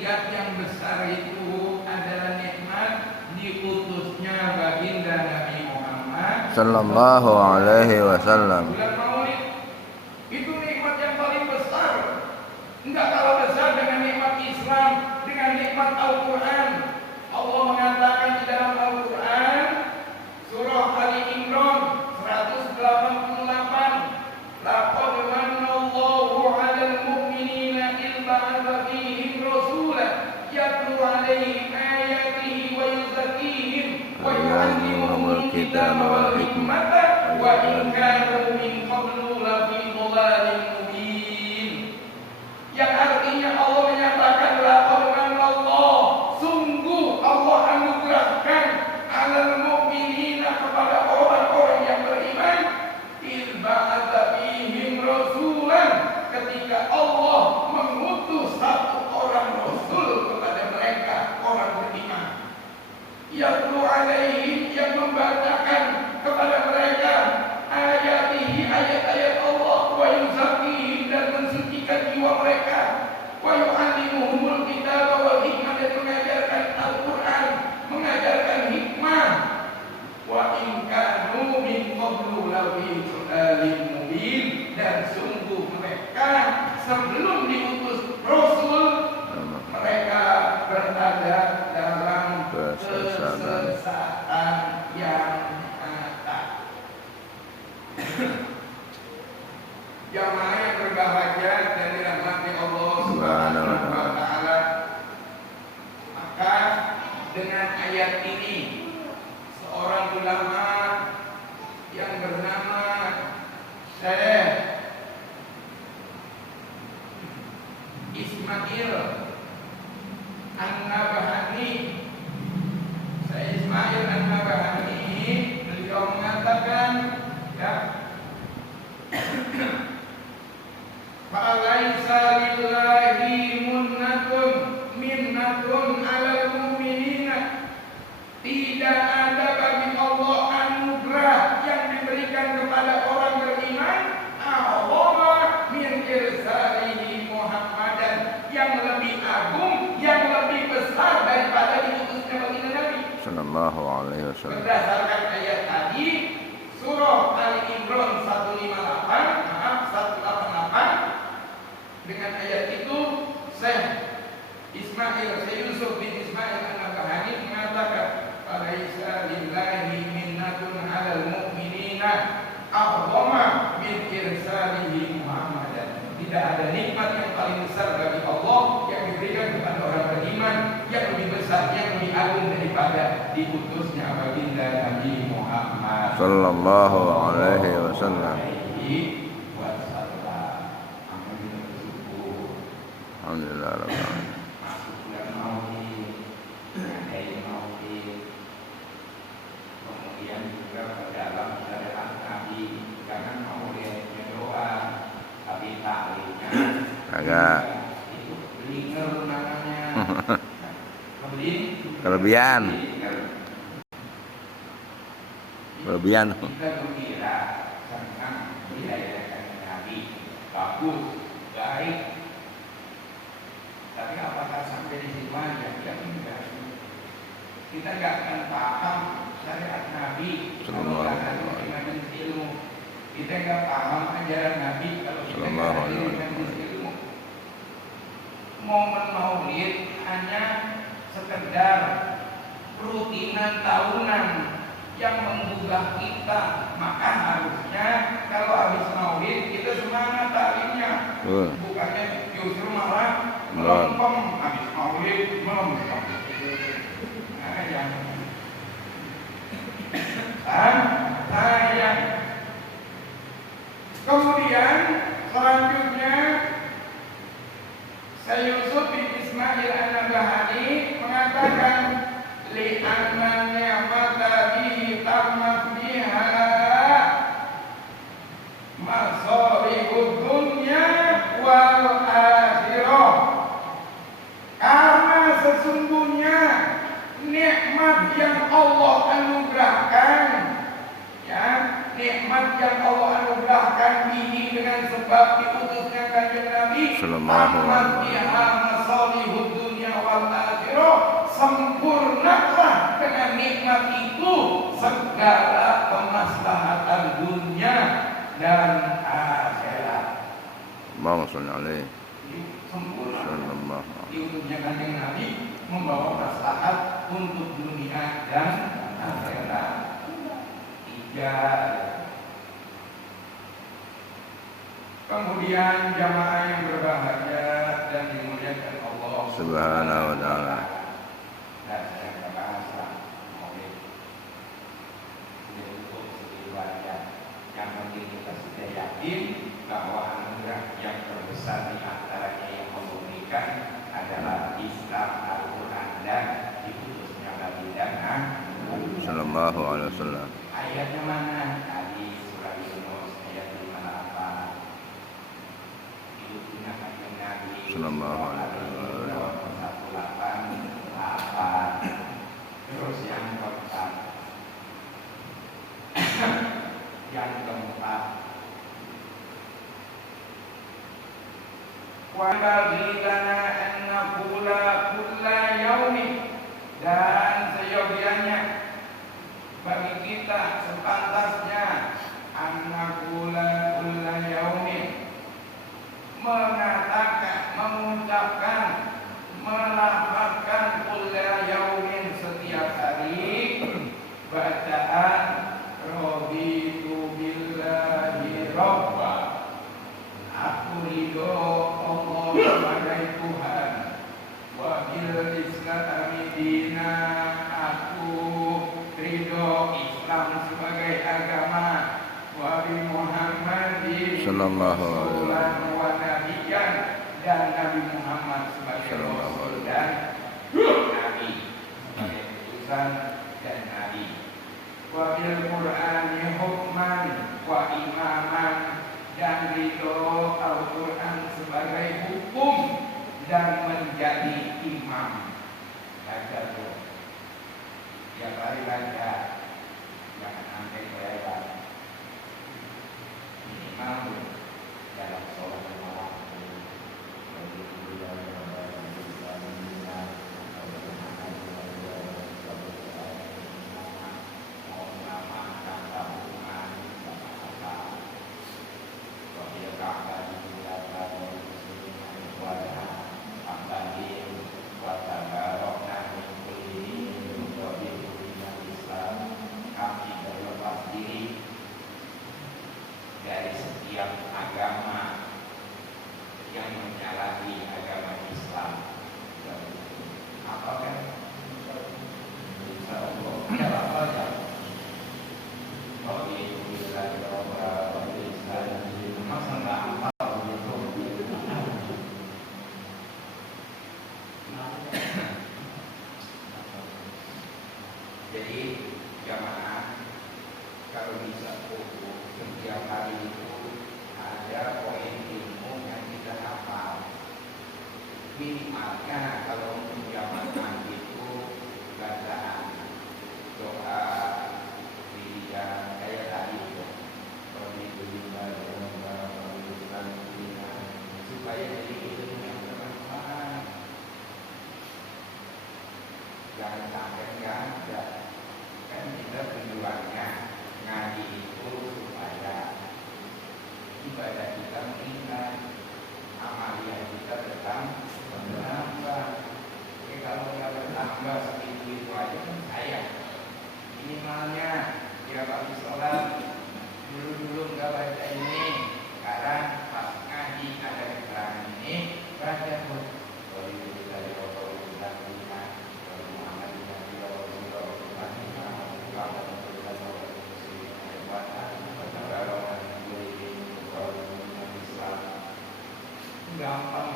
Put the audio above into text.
mukjizat yang besar itu adalah nikmat diutusnya baginda Nabi Muhammad sallallahu alaihi wasallam. bulan Maulid. Itu nikmat yang paling besar. Enggak kalah besar dengan nikmat Islam, dengan nikmat Al-Quran. Allah mengatakan di dalam Al-Quran surah Ali Imran 188, laqad manallahu 'alal mu'minina idh ba'atha fihim rasulan yatlu 'alaihim ayatihi wa yuzakkihim wa yu'allimuhumul kitaba wal hikmata wa in kanu min qablu lafi dhalalin mubin. Yang artinya Allah menyatakan laqad manallahu, sungguh Allah anugerahkan 'alal mu'minina kepada orang-orang yang beriman idh ba'atha fihim rasulan, ketika Allah mengutus satu orang rasul kepada mereka orang beriman, yatlu alaihim, yang membacakan kepada mereka ayatihi, ayat-ayat Allah, wa yuzakkihim, dan mensucikan jiwa mereka, wa yu'allimuhumul kitaba wal hikmah, dan mengajarkan Al-Quran, mengajarkan hikmah, wa in kanu min qablu lafi dhalalin mubin, dan sungguh mereka sebelum diutus Rasul mereka berada dalam kesesatan yang nyata. Jamaah yang berbahagia dan dirahmati Allah Subhanahu wa taala, maka dengan ayat ini seorang ulama yang bernama Syekh Ismail An-Nabhani, Syekh Ismail An-Nabhani, beliau mengatakan, ya, falaisa lillahi minnatun 'alal mu'minina, tidak ada bagi Allah anugerah yang diberikan kepada orang beriman Allah min irsalihi Muhammadan, yang lebih agung, yang lebih besar daripada diutusnya baginda Nabi sallallahu alaihi wasallam. Berdasarkan ayat tadi surah Ali Imran 188, dengan ayat itu Syekh Yusuf bin Ismail An-Nabhani mengatakan, falaisa lillahi minnatun 'alal mu'minina a'zama min irsalihi Muhammadan. Tidak ada nikmat yang paling besar bagi Allah yang diberikan kepada orang beriman yang lebih besar, yang lebih agung daripada diutusnya baginda Nabi Muhammad sallallahu alaihi wasallam. Alhamdulillah rabbil alamin. Masuk bulan Maulid, hari Maulid, kemudian juga dalam syariat Nabi jangan Maulidnya doa, tapi taklimnya agak itu belinger namanya. kelebihan. Kita gembira tentang dirayakan Nabi, bagus, baik. Tapi apakah sampai di situ aja? Ya enggak. Kita nggak akan paham syariat Nabi kalau nggak ada di majelis ilmu. Kita nggak paham ajaran Nabi kalau kita nggak ada di majelis ilmu. Momen Maulid hanya sekedar rutinan tahunan yang menggugah kita, maka harusnya kalau habis Maulid kita semangat taklimnya, bukannya justru malah melempem habis Maulid melempem. Nah, yang kemudian selanjutnya Syekh Yusuf bin Ismail An-Nabhani mengatakan li'anna ni'mata bihi tammat biha masalihud dunya wal akhirah, karena sesungguhnya nikmat yang Allah anugerahkan, ya, nikmat yang Allah anugerahkan bihi, dengan sebab diutusnya kanjeng Nabi, tammat biha masalihud dunya wal akhirah, sempurnakan dengan nikmat itu segala kemaslahatan dunia dan akhirat. Allahumma shalli alaihi Sempurna sallallahu di ujungnya kanjeng Nabi membawa maslahat untuk dunia dan akhirat. Tiga. Kemudian jamaah yang berbahagia dan dimuliakan Allah Subhanahu wa ta'ala. Dan saya bahasa maulid untuk sejumlah yang penting kita sudah yakin bahwa anugerah yang terbesar di antaranya yang memberikan adalah Islam, Al-Quran dan diputusnya Nabi dan Sallallahu alaihi wasallam. ayatnya mana? Tadi surah Yunus ayat 58. Hidupnya kanjeng Nabi Sallallahu alaihi wasallam. 188. Terus yang keempat wa bagi lana an naqula kulla yaumin, dan seyogianya bagi kita sepantasnya an naqula kulla yaumin, mengatakan, mengucapkan, melafazkan kulla yaumin setiap hari bacaan raditu billahi rabba, aku ridho Allah sebagai Tuhan, wa bil islami dina, aku ridho Islam sebagai agama, wa bi Muhammadin Sallallahu alaihi rasulan wa nabiyyan, dan Nabi Muhammad sebagai rasul dan nabi, sebagai utusan dan nabi, wa bil Qur'ani hukman wa imaman, dan ridho Al-Quran sebagai hukum dan menjadi imam. Baca tuh, tiap hari baca, jangan sampai kelewat. Minimal dalam sholat malam. Dari setiap agama yang menyalahi agama Islam. Apa kan? Insyaallah saja. Kalau itu bisa dicoba, bisa masa nggak hafal gitu. Jadi jamaah kalau bisa setiap hari itu ada poin ilmu yang kita hafal. Minimalnya kalau untuk jamaah itu bacaan doa di yang kayak tadi itu, supaya jadi ilmu yang bermanfaat. Jangan sampai nggak ada. Kan kita tujuannya ngaji itu supaya ibadah kita meningkat, amalia kita tetap bertambah. Jadi kalau nggak bertambah segitu itu aja kan sayang. Minimalnya dia habis sholat dulu nggak baca ini, sekarang pas ngaji ada keterangan ini baca pun. Kalau itu dari Rasulullah gampang